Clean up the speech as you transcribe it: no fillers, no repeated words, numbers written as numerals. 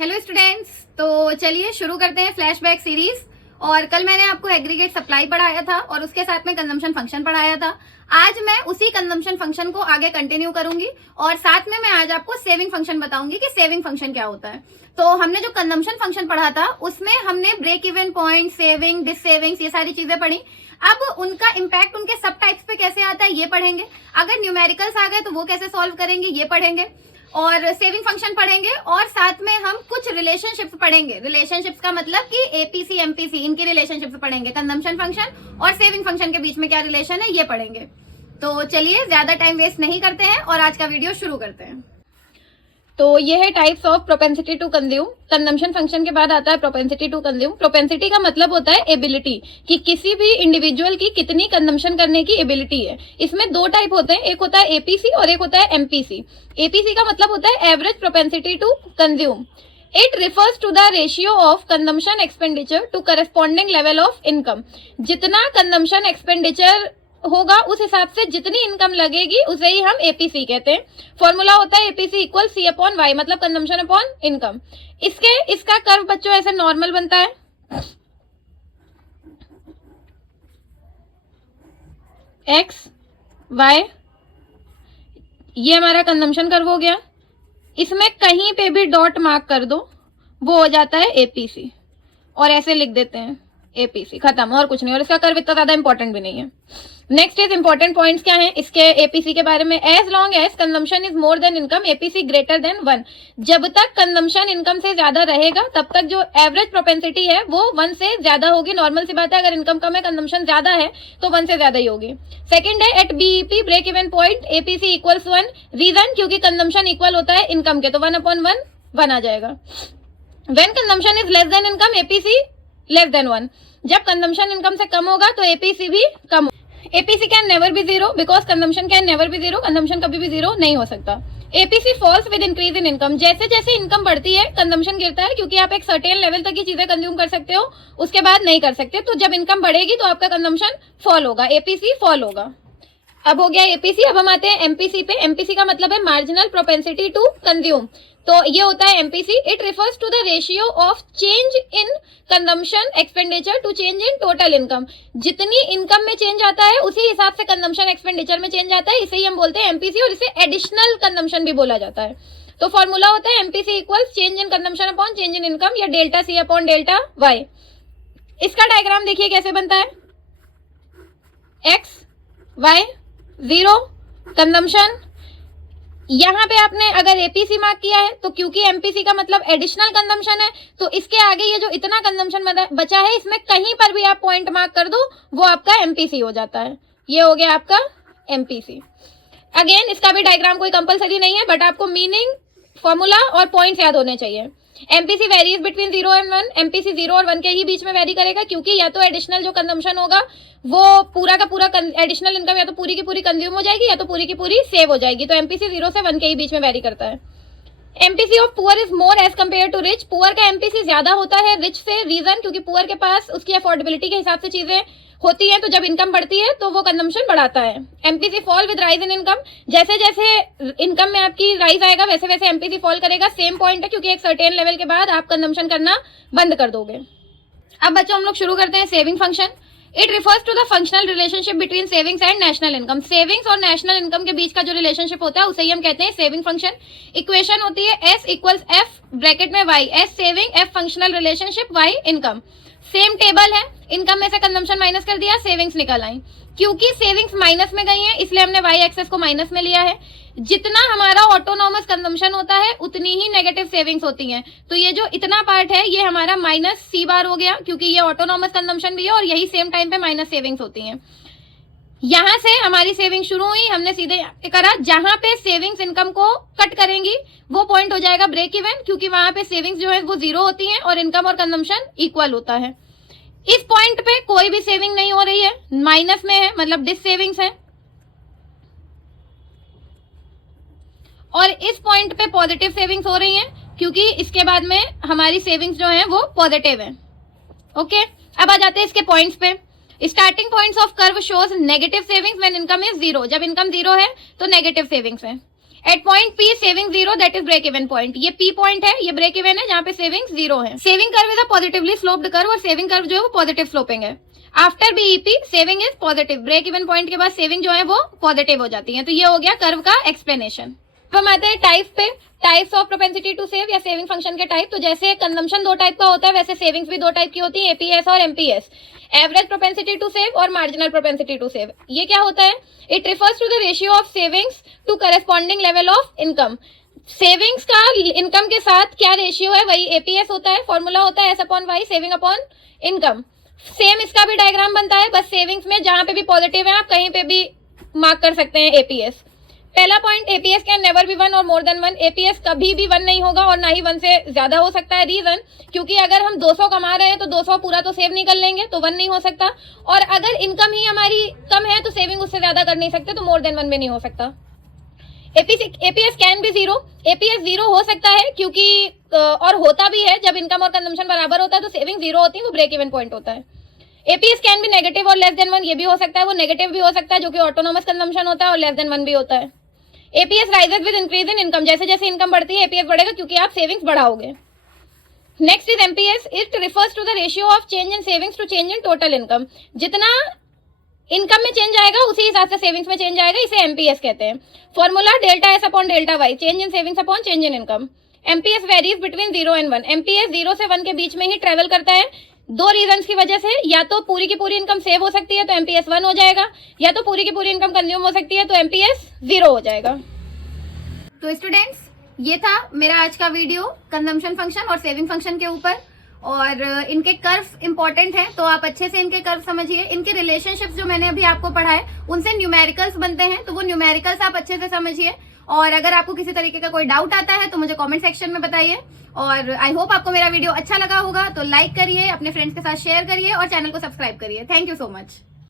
Hello students, तो चलिए शुरू करते हैं फ्लैशबैक सीरीज। और कल मैंने आपको एग्रीगेट सप्लाई पढ़ाया था और उसके साथ में कंजम्पशन फंक्शन पढ़ाया था। आज मैं उसी कंजम्पशन फंक्शन को आगे कंटिन्यू करूंगी और साथ में मैं आज आपको सेविंग फंक्शन बताऊंगी कि सेविंग फंक्शन क्या होता है। तो हमने जो कंजम्पशन फंक्शन पढ़ा था उसमें हमने break even point, saving, dissavings, ये सारी चीजें पढ़ी। अब उनका इम्पैक्ट उनके सब टाइप्स पे कैसे आता है ये पढ़ेंगे। अगर न्यूमेरिकल्स आ गए तो वो कैसे सॉल्व करेंगे ये पढ़ेंगे और सेविंग फंक्शन पढ़ेंगे और साथ में हम कुछ रिलेशनशिप्स पढ़ेंगे। रिलेशनशिप्स का मतलब कि एपीसी एमपीसी इनकी रिलेशनशिप्स पढ़ेंगे। कंजम्पशन फंक्शन और सेविंग फंक्शन के बीच में क्या रिलेशन है ये पढ़ेंगे। तो चलिए ज्यादा टाइम वेस्ट नहीं करते हैं और आज का वीडियो शुरू करते हैं। तो ये है types of propensity to consume. Consumption function के बाद आता है प्रोपेंसिटी टू कंज्यूम। प्रोपेंसिटी का मतलब होता है एबिलिटी, कि किसी भी इंडिविजुअल की कितनी कंजम्पशन करने की एबिलिटी है। इसमें दो टाइप होते हैं, एक होता है एपीसी और एक होता है एमपीसी। एपीसी का मतलब होता है average propensity to consume. It refers to the ratio of consumption expenditure to corresponding level of income. जितना कंजम्पशन एक्सपेंडिचर होगा उस हिसाब से जितनी इनकम लगेगी उसे ही हम एपीसी कहते हैं। फॉर्मूला होता है APC equal C upon Y, मतलब कंजम्पशन अपॉन इनकम। इसका कर्व बच्चों ऐसे नॉर्मल बनता है। एक्स वाई, ये हमारा कंजम्पशन कर्व हो गया। इसमें कहीं पे भी डॉट मार्क कर दो, वो हो जाता है एपीसी। और ऐसे लिख देते हैं एपीसी, खत्म, और कुछ नहीं। और इसका कर्व इतना ज्यादा इंपॉर्टेंट भी नहीं है। नेक्स्ट इज इंपॉर्टेंट पॉइंट्स क्या हैं इसके एपीसी के बारे में। As long as consumption is more than income, APC greater than 1। जब तक कंजम्पशन इनकम से ज्यादा रहेगा तब तक जो एवरेज प्रोपेंसिटी है वो 1 से ज्यादा होगी। नॉर्मल सी बात है, अगर इनकम कम है कंजम्पशन ज्यादा है तो 1 से ज्यादा ही होगी। सेकंड है at BEP break even point APC equals 1। Reason, क्योंकि कंजम्पशन इक्वल होता है इनकम के, तो 1/1 1 आ जाएगा। When consumption is less than income APC less than 1। जब कंजम्पशन इनकम से कम होगा तो एपीसी भी कम। APC can never be zero because consumption can never be zero. Consumption कभी भी जीरो नहीं हो सकता। APC falls with increase in income. जैसे जैसे इनकम बढ़ती है कंजम्पशन गिरता है, क्योंकि आप एक सर्टेन लेवल तक की चीजें कंज्यूम कर सकते हो, उसके बाद नहीं कर सकते। तो जब इनकम बढ़ेगी तो आपका कंजम्पशन फॉल होगा, एपीसी फॉल होगा। अब हो गया एपीसी। अब हम आते हैं एमपीसी पे। एमपीसी का मतलब है मार्जिनल प्रोपेंसिटी टू कंज्यूम। तो ये होता है MPC. It refers to the ratio of change in consumption expenditure to change in total income. जितनी इनकम में चेंज आता है उसी हिसाब से कंजम्पशन एक्सपेंडिचर में चेंज आता है। इसे ही हम बोलते हैं एमपीसी, और इसे एडिशनल कंजम्पशन भी बोला जाता है। तो फॉर्मूला होता है MPC equal change in consumption upon change in income, या delta C upon delta Y. इसका डायग्राम देखिए कैसे बनता है। X Y, zero consumption. यहां पे आपने अगर एपीसी मार्क किया है तो क्योंकि एमपीसी का मतलब एडिशनल कंजम्पशन है, तो इसके आगे ये जो इतना कंजम्पशन बचा है इसमें कहीं पर भी आप पॉइंट मार्क कर दो वो आपका एमपीसी हो जाता है। ये हो गया आपका एमपीसी। अगेन इसका भी डायग्राम कोई कंपलसरी नहीं है, बट आपको मीनिंग, फॉर्मूला और पॉइंट्स याद होने चाहिए। MPC varies between 0 and 1। MPC 0 और 1 के ही बीच में वेरी करेगा, क्योंकि या तो एडिशनल जो कंजम्पशन होगा वो पूरा का पूरा एडिशनल इनकम या तो पूरी की पूरी कंज्यूम हो जाएगी या तो पूरी की पूरी सेव हो जाएगी। तो एमपीसी 0 से 1 के ही बीच में वेरी करता है। MPC of poor is more as compare to rich. Poor का एमपीसी ज्यादा होता है रिच से। रीजन, क्योंकि पुअर के पास उसकी अफोर्डेबिलिटी के हिसाब से चीजें होती है, तो जब इनकम बढ़ती है तो वो कंजम्पशन बढ़ाता है। MPC fall with rise in income. जैसे जैसे इनकम में आपकी राइज आएगा वैसे वैसे एमपीसी फॉल करेगा। सेम पॉइंट है, क्योंकि एक सर्टेन लेवल के बाद आप कंजम्पशन करना बंद कर दोगे। अब बच्चों हम लोग शुरू करते हैं saving function. It refers to the functional relationship between savings and national income. Savings और नेशनल इनकम के बीच का जो रिलेशनशिप होता है उसे ही हम कहते हैं सेविंग फंक्शन। इक्वेशन होती है एस इक्वल्स एफ ब्रैकेट में Y. S saving, F functional relationship, Y income. Same table है, इनकम में से कंजम्पशन माइनस कर दिया, सेविंग्स निकल आई। क्योंकि सेविंग्स माइनस में गई है इसलिए हमने वाई एक्सेस को माइनस में लिया है। जितना हमारा ऑटोनॉमस कंजम्पशन होता है उतनी ही नेगेटिव सेविंग्स होती हैं। तो ये जो इतना पार्ट है ये हमारा माइनस सी बार हो गया, क्योंकि ये ऑटोनॉमस कंजम्पशन भी है और यही सेम टाइम पे माइनस सेविंग्स होती हैं। यहां से हमारी सेविंग शुरू हुई, हमने सीधे करा। जहां पे सेविंग्स इनकम को कट करेंगी वो पॉइंट हो जाएगा ब्रेक इवन, क्योंकि वहां पे सेविंग्स जो है वो 0 होती हैं और इनकम और कंजम्पशन इक्वल होता है। इस पॉइंट पे कोई भी सेविंग नहीं हो रही है, माइनस में है, मतलब डिस सेविंग्स है। और इस पॉइंट पे पॉजिटिव सेविंग्स हो रही हैं, क्योंकि इसके बाद में हमारी सेविंग्स जो हैं वो पॉजिटिव है। ओके, अब आ जाते हैं इसके पॉइंट्स पे। Starting points of curve shows negative savings when income is 0। जब इनकम 0 है तो नेगेटिव सेविंग्स है। At point P saving zero, that is break even point. ये पी पॉइंट है, ये ब्रेक इवन है जहां पे सेविंग जीरो है। Saving curve is a positively sloped curve और सेविंग कर्व जो है वो पॉजिटिव स्लोपिंग है। After BEP saving is positive, break even point के बाद सेविंग जो है वो पॉजिटिव हो जाती है। तो ये हो गया कर्व का एक्सप्लेनेशन। अब हम आते हैं टाइप पे, types of propensity to save या सेविंग फंक्शन के टाइप। तो जैसे कंजम्पशन दो टाइप का होता है, वैसे सेविंग्स भी दो टाइप की होती है, एपीएस और MPS, average propensity to save और मार्जिनल प्रोपेंसिटी टू सेव। ये क्या होता है? It refers to the ratio of savings to corresponding level of income. Savings का इनकम के साथ क्या रेशियो है, वही एपीएस होता है। फॉर्मूला होता है S upon Y, saving upon income. Same इसका भी डायग्राम बनता है, बस सेविंग्स में जहां पे भी पॉजिटिव है आप कहीं पे भी मार्क कर सकते हैं एपीएस। पहला point, APS can never B one और मोर देन वन। एपीएस कभी भी वन नहीं होगा और ना ही वन से ज्यादा हो सकता है। रीजन, क्योंकि अगर हम 200 कमा रहे हैं तो 200 पूरा तो सेव नहीं कर लेंगे, तो वन नहीं हो सकता। और अगर इनकम ही हमारी कम है तो सेविंग उससे ज्यादा कर नहीं सकते, तो मोर देन वन भी नहीं हो सकता। APS can be zero, APS zero हो सकता है क्योंकि और होता भी है जब इनकम और कंजम्पशन बराबर होता है तो सेविंग जीरो होती है, वो ब्रेक इवन पॉइंट होता है। एपीएस कैन बी नेगेटिव और लेस देन वन, ये भी हो सकता है, वो नेगेटिव भी हो सकता है जो कि ऑटोनोमस कंजम्पशन होता है, और लेस देन वन भी होता है। APS rises with increase in income, जैसे जैसे इनकम बढ़ती है एपीएस बढ़ेगा क्योंकि आप सेविंग्स बढ़ाओगे। Next is MPS, it refers to the ratio of change in savings to change in total income. जितना इनकम में चेंज आएगा उसी हिसाब से सेविंग्स में चेंज आएगा, इसे एमपीएस कहते हैं। Formula delta S upon delta Y, change in savings upon change in income. MPS varies between 0 and 1, MPS 0 से 1 के बीच में ही ट्रेवल करता है। दो रीजंस की वजह से, या तो पूरी की पूरी इनकम सेव हो सकती है तो एमपीएस 1 हो जाएगा, या तो पूरी की पूरी इनकम कंज्यूम हो सकती है तो एमपीएस 0 हो जाएगा। तो स्टूडेंट्स, ये था मेरा आज का वीडियो कंजम्पशन फंक्शन और सेविंग फंक्शन के ऊपर, और इनके कर्व इंपॉर्टेंट हैं तो आप अच्छे से इनके कर्व समझिए। इनके रिलेशनशिप्स जो मैंने अभी आपको पढ़ाए उनसे न्यूमेरिकल्स बनते हैं, तो वो न्यूमेरिकल्स आप अच्छे से समझिए। और अगर आपको किसी तरीके का कोई डाउट आता है तो मुझे कमेंट सेक्शन में बताइए। और आई होप आपको मेरा वीडियो अच्छा लगा होगा, तो लाइक करिए, अपने फ्रेंड्स के साथ शेयर करिए और चैनल को सब्सक्राइब करिए। Thank you so much.